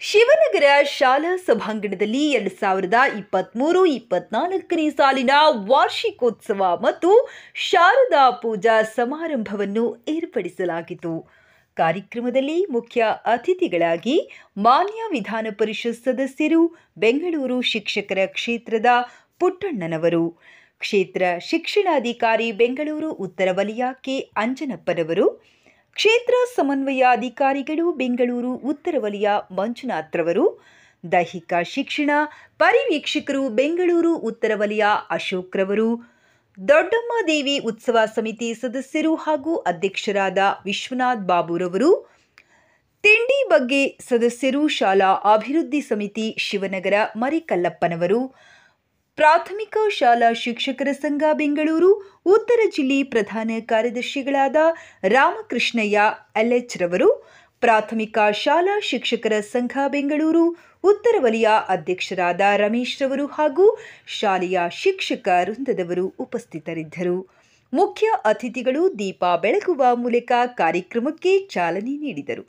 ಶಿವನಗರ ಶಾಲಾ ಸಭಾಂಗಣದಲ್ಲಿ 2023-24ನೇ ಸಾಲಿನ ವಾರ್ಷಿಕೋತ್ಸವ ಮತ್ತು ಶಾರದಾ ಪೂಜಾ ಸಮಾರಂಭವನ್ನು ಏರ್ಪಡಿಸಲಾಗಿತ್ತು. ಕಾರ್ಯಕ್ರಮದಲ್ಲಿ ಮುಖ್ಯ ಅತಿಥಿಗಳಾಗಿ ಮಾನ್ಯ ವಿಧಾನ ಪರಿಷತ್ ಸದಸ್ಯರು, ಬೆಂಗಳೂರು ಶಿಕ್ಷಕರ ಕ್ಷೇತ್ರದ ಪುಟ್ಟಣ್ಣನವರು, ಕ್ಷೇತ್ರ ಶಿಕ್ಷಣಾಧಿಕಾರಿ ಬೆಂಗಳೂರು ಉತ್ತರ ವಲಯ ಕೆ ಅಂಜನಪ್ಪನವರು, ಕ್ಷೇತ್ರ ಸಮನ್ವಯಾಧಿಕಾರಿಗಳು ಬೆಂಗಳೂರು ಉತ್ತರ ವಲಯ ಮಂಜುನಾಥ್ರವರು, ದೈಹಿಕ ಶಿಕ್ಷಣ ಪರಿವೀಕ್ಷಕರು ಬೆಂಗಳೂರು ಉತ್ತರ ವಲಯ ಅಶೋಕ್ರವರು, ದೊಡ್ಡಮ್ಮ ದೇವಿ ಉತ್ಸವ ಸಮಿತಿ ಸದಸ್ಯರು ಹಾಗೂ ಅಧ್ಯಕ್ಷರಾದ ವಿಶ್ವನಾಥ್ ಬಾಬುರವರು, ತಿಂಡಿ ಬಗ್ಗೆ ಸದಸ್ಯರು ಶಾಲಾ ಅಭಿವೃದ್ಧಿ ಸಮಿತಿ ಶಿವನಗರ ಮರಿಕಲ್ಲಪ್ಪನವರು, ಪ್ರಾಥಮಿಕ ಶಾಲಾ ಶಿಕ್ಷಕರ ಸಂಘ ಬೆಂಗಳೂರು ಉತ್ತರ ಜಿಲ್ಲೆ ಪ್ರಧಾನ ಕಾರ್ಯದರ್ಶಿಗಳಾದ ರಾಮಕೃಷ್ಣಯ್ಯ LH ರವರು, ಪ್ರಾಥಮಿಕ ಶಾಲಾ ಶಿಕ್ಷಕರ ಸಂಘ ಬೆಂಗಳೂರು ಉತ್ತರ ವಲಯ ಅಧ್ಯಕ್ಷರಾದ ರಮೇಶ್ ರವರು ಹಾಗೂ ಶಾಲೆಯ ಶಿಕ್ಷಕ ವೃಂದದವರು ಉಪಸ್ಥಿತರಿದ್ದರು. ಮುಖ್ಯ ಅತಿಥಿಗಳು ದೀಪ ಬೆಳಗುವ ಮೂಲಕ ಕಾರ್ಯಕ್ರಮಕ್ಕೆ ಚಾಲನೆ ನೀಡಿದರು.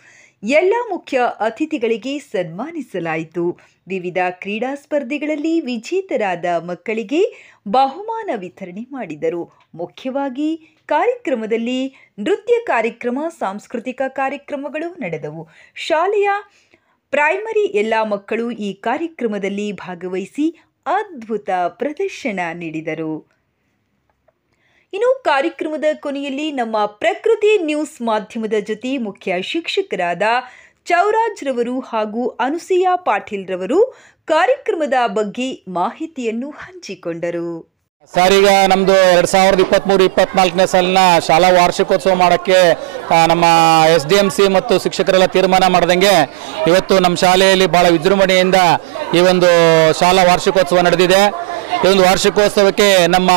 ಎಲ್ಲ ಮುಖ್ಯ ಅತಿಥಿಗಳಿಗೆ ಸನ್ಮಾನಿಸಲಾಯಿತು. ವಿವಿಧ ಕ್ರೀಡಾ ಸ್ಪರ್ಧೆಗಳಲ್ಲಿ ವಿಜೇತರಾದ ಮಕ್ಕಳಿಗೆ ಬಹುಮಾನ ವಿತರಣೆ ಮಾಡಿದರು. ಮುಖ್ಯವಾಗಿ ಕಾರ್ಯಕ್ರಮದಲ್ಲಿ ನೃತ್ಯ ಕಾರ್ಯಕ್ರಮ, ಸಾಂಸ್ಕೃತಿಕ ಕಾರ್ಯಕ್ರಮಗಳು ನಡೆದವು. ಶಾಲೆಯ ಪ್ರೈಮರಿ ಎಲ್ಲ ಮಕ್ಕಳು ಈ ಕಾರ್ಯಕ್ರಮದಲ್ಲಿ ಭಾಗವಹಿಸಿ ಅದ್ಭುತ ಪ್ರದರ್ಶನ ನೀಡಿದರು. ಇನ್ನು ಕಾರ್ಯಕ್ರಮದ ಕೊನೆಯಲ್ಲಿ ನಮ್ಮ ಪ್ರಕೃತಿ ನ್ಯೂಸ್ ಮಾಧ್ಯಮದ ಜೊತೆ ಮುಖ್ಯ ಶಿಕ್ಷಕರಾದ ಚೌರಾಜ್ ರವರು ಹಾಗೂ ಅನುಸೂಯ ಪಾಟೀಲ್ ರವರು ಕಾರ್ಯಕ್ರಮದ ಬಗ್ಗೆ ಮಾಹಿತಿಯನ್ನು ಹಂಚಿಕೊಂಡರು. ಸರ್, ಈಗ ನಮ್ಮದು 2023-24ನೇ ಸಾಲಿನ ಶಾಲಾ ವಾರ್ಷಿಕೋತ್ಸವ ಮಾಡೋಕ್ಕೆ ನಮ್ಮ SDMC ಮತ್ತು ಶಿಕ್ಷಕರೆಲ್ಲ ತೀರ್ಮಾನ ಮಾಡ್ದಂಗೆ ಇವತ್ತು ನಮ್ಮ ಶಾಲೆಯಲ್ಲಿ ಭಾಳ ವಿಜೃಂಭಣೆಯಿಂದ ಈ ಒಂದು ಶಾಲಾ ವಾರ್ಷಿಕೋತ್ಸವ ನಡೆದಿದೆ. ಈ ಒಂದು ವಾರ್ಷಿಕೋತ್ಸವಕ್ಕೆ ನಮ್ಮ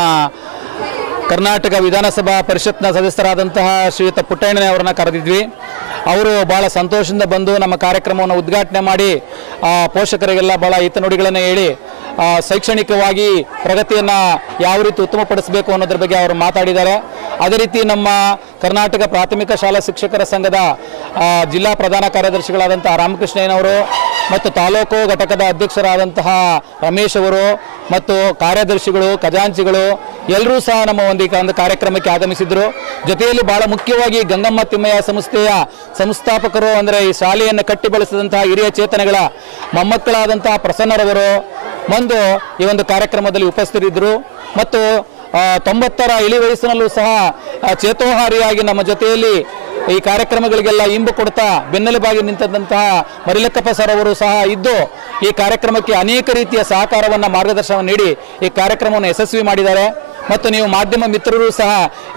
ಕರ್ನಾಟಕ ವಿಧಾನಸಭಾ ಪರಿಷತ್ನ ಸದಸ್ಯರಾದಂತಹ ಶ್ರೀಯುತ ಪುಟ್ಟಣ್ಣನವರನ್ನ ಕರೆದಿದ್ವಿ. ಅವರು ಭಾಳ ಸಂತೋಷದಿಂದ ಬಂದು ನಮ್ಮ ಕಾರ್ಯಕ್ರಮವನ್ನು ಉದ್ಘಾಟನೆ ಮಾಡಿ ಪೋಷಕರಿಗೆಲ್ಲ ಭಾಳ ಹಿತನುಡಿಗಳನ್ನು ಹೇಳಿ ಶೈಕ್ಷಣಿಕವಾಗಿ ಪ್ರಗತಿಯನ್ನು ಯಾವ ರೀತಿ ಉತ್ತಮಪಡಿಸಬೇಕು ಅನ್ನೋದ್ರ ಬಗ್ಗೆ ಅವರು ಮಾತಾಡಿದ್ದಾರೆ. ಅದೇ ರೀತಿ ನಮ್ಮ ಕರ್ನಾಟಕ ಪ್ರಾಥಮಿಕ ಶಾಲಾ ಶಿಕ್ಷಕರ ಸಂಘದ ಜಿಲ್ಲಾ ಪ್ರಧಾನ ಕಾರ್ಯದರ್ಶಿಗಳಾದಂತಹ ರಾಮಕೃಷ್ಣಯ್ಯನವರು ಮತ್ತು ತಾಲೂಕು ಘಟಕದ ಅಧ್ಯಕ್ಷರಾದಂತಹ ರಮೇಶ್ ಅವರು ಮತ್ತು ಕಾರ್ಯದರ್ಶಿಗಳು, ಖಜಾಂಚಿಗಳು ಎಲ್ಲರೂ ಸಹ ನಮ್ಮ ಒಂದು ಕಾರ್ಯಕ್ರಮಕ್ಕೆ ಆಗಮಿಸಿದರು. ಜೊತೆಯಲ್ಲಿ ಬಹಳ ಮುಖ್ಯವಾಗಿ ಗಂಗಮ್ಮ ತಿಮ್ಮಯ್ಯ ಸಂಸ್ಥೆಯ ಸಂಸ್ಥಾಪಕರು, ಅಂದರೆ ಈ ಶಾಲೆಯನ್ನು ಕಟ್ಟಿ ಬೆಳೆಸಿದಂತಹ ಹಿರಿಯ ಚೇತನಗಳ ಮೊಮ್ಮಕ್ಕಳಾದಂತಹ ಪ್ರಸನ್ನರವರು ಬಂದು ಈ ಒಂದು ಕಾರ್ಯಕ್ರಮದಲ್ಲಿ ಉಪಸ್ಥಿತರಿದ್ದರು. ಮತ್ತು 90ರ ಇಳಿ ವಯಸ್ಸಿನಲ್ಲೂ ಸಹ ಚೇತೋಹಾರಿಯಾಗಿ ನಮ್ಮ ಜೊತೆಯಲ್ಲಿ ಈ ಕಾರ್ಯಕ್ರಮಗಳಿಗೆಲ್ಲ ಇಂಬು ಕೊಡ್ತಾ ಬೆನ್ನೆಲುಬಾಗಿ ನಿಂತಂತಹ ಮರಿಲಕ್ಕಪ್ಪ ಸರ್ ಅವರು ಸಹ ಇದ್ದು ಈ ಕಾರ್ಯಕ್ರಮಕ್ಕೆ ಅನೇಕ ರೀತಿಯ ಸಹಕಾರವನ್ನು, ಮಾರ್ಗದರ್ಶನವನ್ನು ನೀಡಿ ಈ ಕಾರ್ಯಕ್ರಮವನ್ನು ಯಶಸ್ವಿ ಮಾಡಿದ್ದಾರೆ. ಮತ್ತು ನೀವು ಮಾಧ್ಯಮ ಮಿತ್ರರು ಸಹ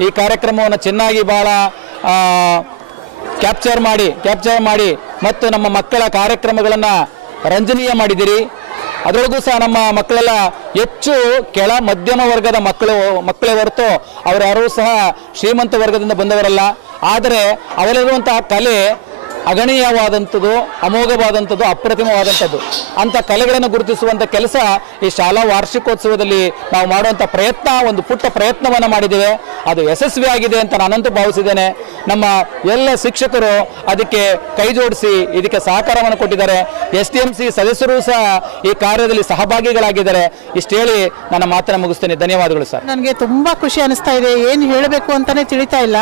ಈ ಕಾರ್ಯಕ್ರಮವನ್ನು ಚೆನ್ನಾಗಿ ಭಾಳ ಕ್ಯಾಪ್ಚರ್ ಮಾಡಿ ಮತ್ತು ನಮ್ಮ ಮಕ್ಕಳ ಕಾರ್ಯಕ್ರಮಗಳನ್ನು ರಂಜನೀಯ ಮಾಡಿದ್ದೀರಿ. ಅದರೊಳಗೂ ಸಹ ನಮ್ಮ ಮಕ್ಕಳೆಲ್ಲ ಹೆಚ್ಚು ಕೆಳ ಮಧ್ಯಮ ವರ್ಗದ ಮಕ್ಕಳೇ ಹೊರತು ಅವರು ಯಾರೂ ಸಹ ಶ್ರೀಮಂತ ವರ್ಗದಿಂದ ಬಂದವರಲ್ಲ. ಆದರೆ ಅವರಲ್ಲಿರುವಂತಹ ಕಲೆ ಅಗಣೀಯವಾದಂಥದ್ದು, ಅಮೋಘವಾದಂಥದ್ದು, ಅಪ್ರತಿಮವಾದಂಥದ್ದು. ಅಂಥ ಕಲೆಗಳನ್ನು ಗುರುತಿಸುವಂಥ ಕೆಲಸ ಈ ಶಾಲಾ ವಾರ್ಷಿಕೋತ್ಸವದಲ್ಲಿ ನಾವು ಮಾಡುವಂಥ ಪ್ರಯತ್ನ, ಒಂದು ಪುಟ್ಟ ಪ್ರಯತ್ನವನ್ನು ಮಾಡಿದ್ದೇವೆ. ಅದು ಯಶಸ್ವಿಯಾಗಿದೆ ಅಂತ ನಾನಂತೂ ಭಾವಿಸಿದ್ದೇನೆ. ನಮ್ಮ ಎಲ್ಲ ಶಿಕ್ಷಕರು ಅದಕ್ಕೆ ಕೈ ಜೋಡಿಸಿ ಇದಕ್ಕೆ ಸಹಕಾರವನ್ನು ಕೊಟ್ಟಿದ್ದಾರೆ. SDMC ಸದಸ್ಯರು ಸಹ ಈ ಕಾರ್ಯದಲ್ಲಿ ಸಹಭಾಗಿಗಳಾಗಿದ್ದಾರೆ. ಇಷ್ಟು ಹೇಳಿ ನನ್ನ ಮಾತನ್ನು ಮುಗಿಸ್ತೇನೆ. ಧನ್ಯವಾದಗಳು ಸರ್. ನನಗೆ ತುಂಬ ಖುಷಿ ಅನಿಸ್ತಾ ಇದೆ. ಏನು ಹೇಳಬೇಕು ಅಂತಲೇ ತಿಳಿತಾ ಇಲ್ಲ.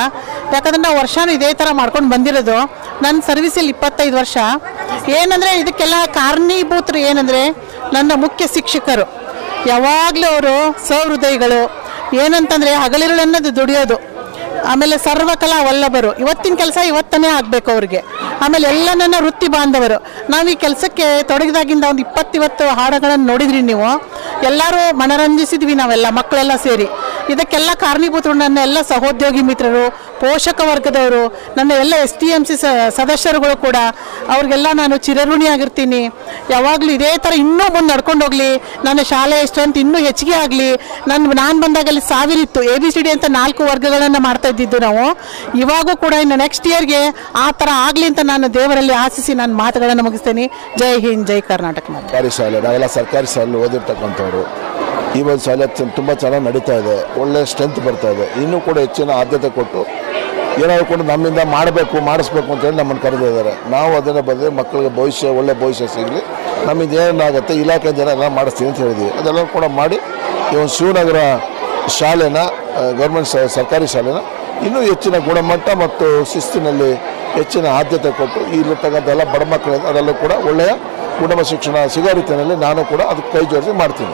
ಯಾಕಂದರೆ ನಾವು ವರ್ಷನೂ ಇದೇ ಥರ ಮಾಡ್ಕೊಂಡು ಬಂದಿರೋದು. ನನ್ನ ಸರ್ವಿಸಲ್ಲಿ 25 ವರ್ಷ. ಏನಂದರೆ ಇದಕ್ಕೆಲ್ಲ ಕಾರಣೀಭೂತರು ಏನಂದರೆ ನನ್ನ ಮುಖ್ಯ ಶಿಕ್ಷಕರು. ಯಾವಾಗಲೂ ಅವರು ಸಹೃದಯಿಗಳು. ಏನಂತಂದರೆ ಹಗಲಿರುಳನ್ನದು ದುಡಿಯೋದು. ಆಮೇಲೆ ಸರ್ವಕಲಾ ವಲ್ಲಭರು. ಇವತ್ತಿನ ಕೆಲಸ ಇವತ್ತನೇ ಆಗಬೇಕು ಅವ್ರಿಗೆ. ಆಮೇಲೆ ಎಲ್ಲ ನನ್ನ ವೃತ್ತಿ ಬಾಂಧವರು. ನಾವು ಈ ಕೆಲಸಕ್ಕೆ ತೊಡಗಿದಾಗಿಂದ ಒಂದು 20 ಹಾಡುಗಳನ್ನು ನೋಡಿದ್ರಿ ನೀವು. ಎಲ್ಲರೂ ಮನರಂಜಿಸಿದ್ವಿ ನಾವೆಲ್ಲ ಮಕ್ಕಳೆಲ್ಲ ಸೇರಿ. ಇದಕ್ಕೆಲ್ಲ ಕಾರಣೀಭೂತರು ನನ್ನ ಎಲ್ಲ ಸಹೋದ್ಯೋಗಿ ಮಿತ್ರರು, ಪೋಷಕ ವರ್ಗದವರು, ನನ್ನ ಎಲ್ಲ SDMC ಸದಸ್ಯರುಗಳು ಕೂಡ. ಅವ್ರಿಗೆಲ್ಲ ನಾನು ಚಿರಋಣಿಯಾಗಿರ್ತೀನಿ. ಯಾವಾಗಲೂ ಇದೇ ಥರ ಇನ್ನೂ ಮುಂದೆ ನಡ್ಕೊಂಡು ಹೋಗಲಿ. ನನ್ನ ಶಾಲೆಯ ಸ್ಟ್ರೆಂತ್ ಇನ್ನೂ ಹೆಚ್ಚಿಗೆ ಆಗಲಿ. ನಾನು ಬಂದಾಗಲ್ಲಿ 1000 ಇತ್ತು. ABCD ಅಂತ 4 ವರ್ಗಗಳನ್ನು ಮಾಡ್ತಾ ಇದ್ದಿದ್ದು ನಾವು. ಇವಾಗೂ ಕೂಡ ಇನ್ನು ನೆಕ್ಸ್ಟ್ ಇಯರ್ಗೆ ಆ ಥರ ಆಗಲಿ ಅಂತ ನಾನು ದೇವರಲ್ಲಿ ಆಶಿಸಿ ನಾನು ಮಾತುಗಳನ್ನು ಮುಗಿಸ್ತೇನೆ. ಜೈ ಹಿಂದ್, ಜೈ ಕರ್ನಾಟಕ. ಸರ್ಕಾರಿ ಶಾಲೆ, ನಾವೆಲ್ಲ ಸರ್ಕಾರಿ ಶಾಲೆ ಓದಿರ್ತಕ್ಕಂಥವ್ರು. ಈ ಒಂದು ಶಾಲೆ ತುಂಬ ಚೆನ್ನಾಗಿ ನಡೀತಾ ಇದೆ. ಒಳ್ಳೆಯ ಸ್ಟ್ರೆಂತ್ ಬರ್ತಾ ಇದೆ. ಇನ್ನೂ ಕೂಡ ಹೆಚ್ಚಿನ ಆದ್ಯತೆ ಕೊಟ್ಟು ಏನಾದ್ರು ಕೂಡ ನಮ್ಮಿಂದ ಮಾಡಿಸ್ಬೇಕು ಅಂತೇಳಿ ನಮ್ಮನ್ನು ಕರೆದಿದ್ದಾರೆ. ನಾವು ಅದನ್ನು ಬಂದರೆ ಮಕ್ಕಳಿಗೆ ಒಳ್ಳೆ ಭವಿಷ್ಯ ಸಿಗಲಿ, ನಮ್ಮಿಂದ ಏನಾಗುತ್ತೆ ಇಲಾಖೆಯಿಂದ ಎಲ್ಲ ಮಾಡಿಸ್ತೀವಿ ಅಂತ ಹೇಳಿದ್ದೀವಿ. ಅದೆಲ್ಲ ಕೂಡ ಮಾಡಿ ಈ ಒಂದು ಶಿವನಗರ ಶಾಲೆನ ಗೌರ್ಮೆಂಟ್ ಸರ್ಕಾರಿ ಶಾಲೆನ ಇನ್ನೂ ಹೆಚ್ಚಿನ ಗುಣಮಟ್ಟ ಮತ್ತು ಶಿಸ್ತಿನಲ್ಲಿ ಹೆಚ್ಚಿನ ಆದ್ಯತೆ ಕೊಟ್ಟು ಇಲ್ಲಿರ್ತಕ್ಕಂಥ ಎಲ್ಲ ಬಡ ಮಕ್ಕಳಿಂದ ಅದೆಲ್ಲೂ ಕೂಡ ಒಳ್ಳೆಯ ಗುಣಮಟ್ಟ ಶಿಕ್ಷಣ ಸಿಗೋ ರೀತಿಯಲ್ಲಿ ನಾನು ಕೂಡ ಅದಕ್ಕೆ ಕೈ ಜೋಡಿಸಿ ಮಾಡ್ತೀನಿ.